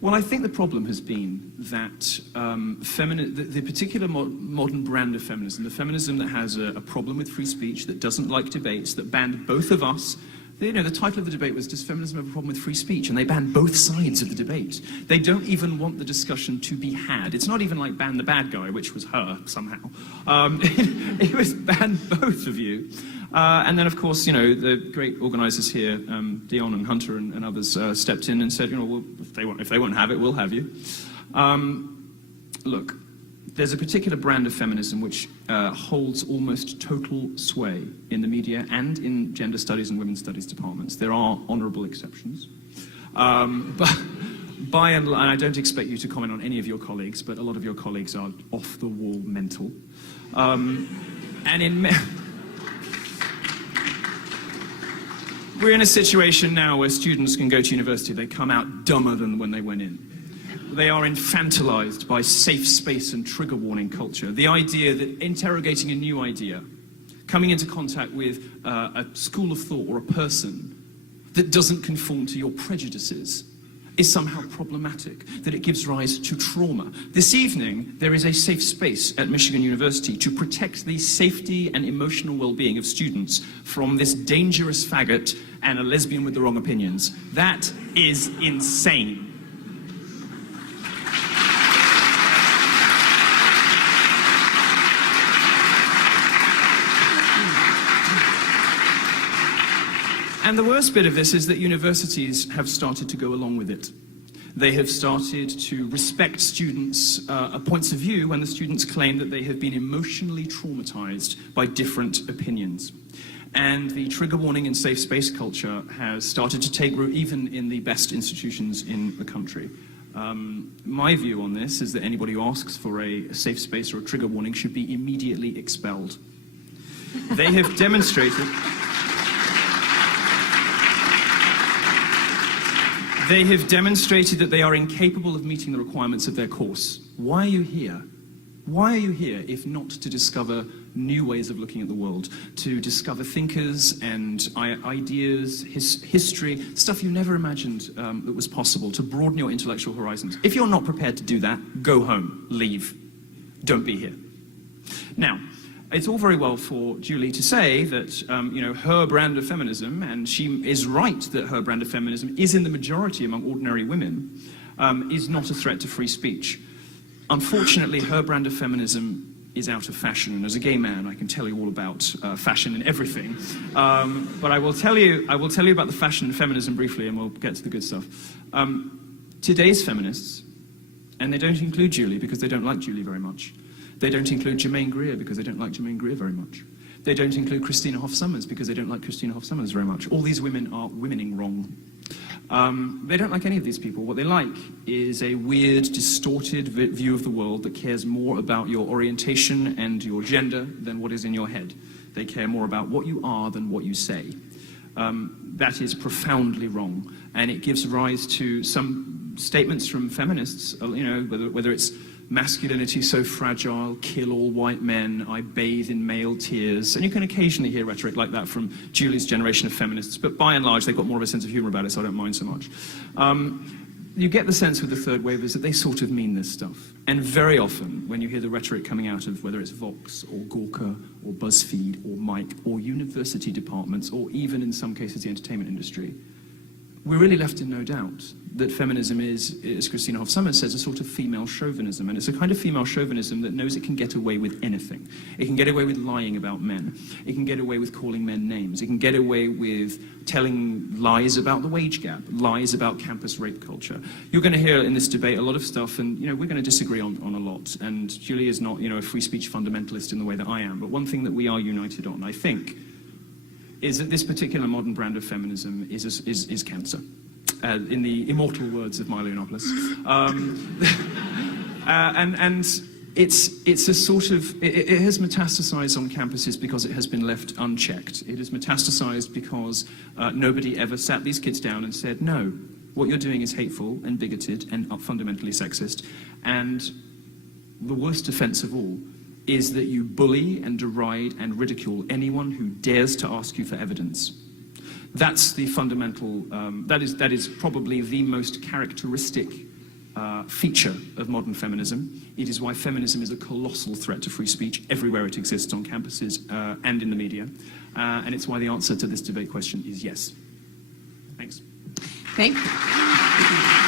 Well, I think the problem has been that the particular modern brand of feminism, the feminism that has a problem with free speech, that doesn't like debates, that banned both of us. You know, the title of the debate was, does feminism have a problem with free speech? And they banned both sides of the debate. They don't even want the discussion to be had. It's not even like ban the bad guy, which was her somehow. It was ban both of you. And then, of course, you know, the great organisers here, Dion and Hunter and others, stepped in and said, you know, well, if they won't have it, we'll have you. Look, there's a particular brand of feminism which holds almost total sway in the media and in gender studies and women's studies departments. There are honourable exceptions. But by and large, and I don't expect you to comment on any of your colleagues, but a lot of your colleagues are off-the-wall mental. We're in a situation now where students can go to university, they come out dumber than when they went in. They are infantilized by safe space and trigger warning culture. The idea that interrogating a new idea, coming into contact with a school of thought or a person that doesn't conform to your prejudices is somehow problematic, that it gives rise to trauma. This evening, there is a safe space at Michigan University to protect the safety and emotional well-being of students from this dangerous faggot and a lesbian with the wrong opinions. That is insane. And the worst bit of this is that universities have started to go along with it. They have started to respect students' points of view when the students claim that they have been emotionally traumatized by different opinions. And the trigger warning and safe space culture has started to take root even in the best institutions in the country. My view on this is that anybody who asks for a safe space or a trigger warning should be immediately expelled. They have demonstrated... They have demonstrated that they are incapable of meeting the requirements of their course. Why are you here? Why are you here if not to discover new ways of looking at the world, to discover thinkers and ideas, history, stuff you never imagined that was possible, to broaden your intellectual horizons? If you're not prepared to do that, go home, leave. Don't be here. Now, it's all very well for Julie to say that, you know, her brand of feminism, and she is right that her brand of feminism is in the majority among ordinary women, is not a threat to free speech. Unfortunately, her brand of feminism is out of fashion, and as a gay man, I can tell you all about fashion and everything. But I will tell you about the fashion and feminism briefly, and we'll get to the good stuff. Today's feminists, and they don't include Julie because they don't like Julie very much. They don't include Germaine Greer because they don't like Germaine Greer very much. They don't include Christina Hoff Sommers because they don't like Christina Hoff Sommers very much. All these women are womening wrong. They don't like any of these people. What they like is a weird, distorted view of the world that cares more about your orientation and your gender than what is in your head. They care more about what you are than what you say. That is profoundly wrong, and it gives rise to some statements from feminists, you know, whether it's masculinity so fragile, kill all white men, I bathe in male tears. And you can occasionally hear rhetoric like that from Julie's generation of feminists, but by and large they've got more of a sense of humor about it, so I don't mind so much. You get the sense with the third wavers that they sort of mean this stuff. And very often, when you hear the rhetoric coming out of whether it's Vox or Gawker or BuzzFeed or Mike or university departments or even in some cases the entertainment industry, we're really left in no doubt that feminism is, as Christina Hoff Sommers says, a sort of female chauvinism. And it's a kind of female chauvinism that knows it can get away with anything. It can get away with lying about men. It can get away with calling men names. It can get away with telling lies about the wage gap, lies about campus rape culture. You're going to hear in this debate a lot of stuff, and we're going to disagree on a lot. And Julie is not a free speech fundamentalist in the way that I am. But one thing that we are united on, I think, is that this particular modern brand of feminism is cancer. In the immortal words of Milo Yiannopoulos. And it's a sort of, it has metastasized on campuses because it has been left unchecked. It has metastasized because nobody ever sat these kids down and said, no, what you're doing is hateful and bigoted and fundamentally sexist. And the worst offense of all is that you bully and deride and ridicule anyone who dares to ask you for evidence. That's the fundamental, that is probably the most characteristic feature of modern feminism. It is why feminism is a colossal threat to free speech everywhere it exists, on campuses and in the media. And it's why the answer to this debate question is yes. Thanks. Thank you.